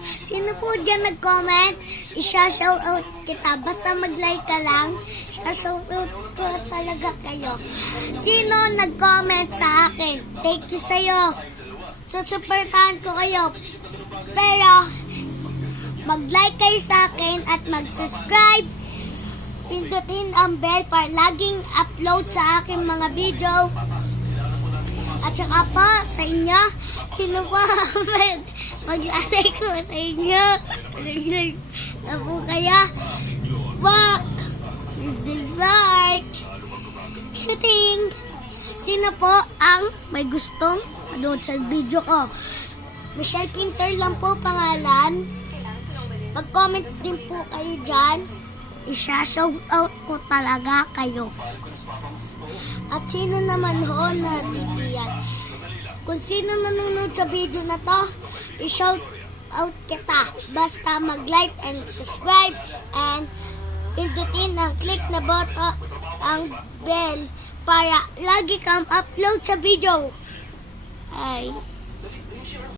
Sino po dyan nag-comment? Isha-shoutout kita. Basta mag-like ka lang. Isha-shoutout ko talaga kayo. Sino nag-comment sa akin? Thank you sa'yo. Susuportahan ko kayo. Pero, mag-like kayo sa akin at mag-subscribe. Pindutin ang bell para laging upload sa aking mga video. At saka po, sa inyo, sino po maglalay ko sa inyo? Na po kaya? Walk is the right shooting. Sino po ang may gustong manood sa video ko? Michelle Pinter lang po pangalan. Mag-comment din po kayo dyan. Isha-shoutout ko talaga kayo. At sino naman ho na titiyan? Kung sino nanonood sa video na to, i-shoutout kita. Basta mag-like and subscribe and pindutin ang click na button ang bell para lagi kang upload sa video. Ay.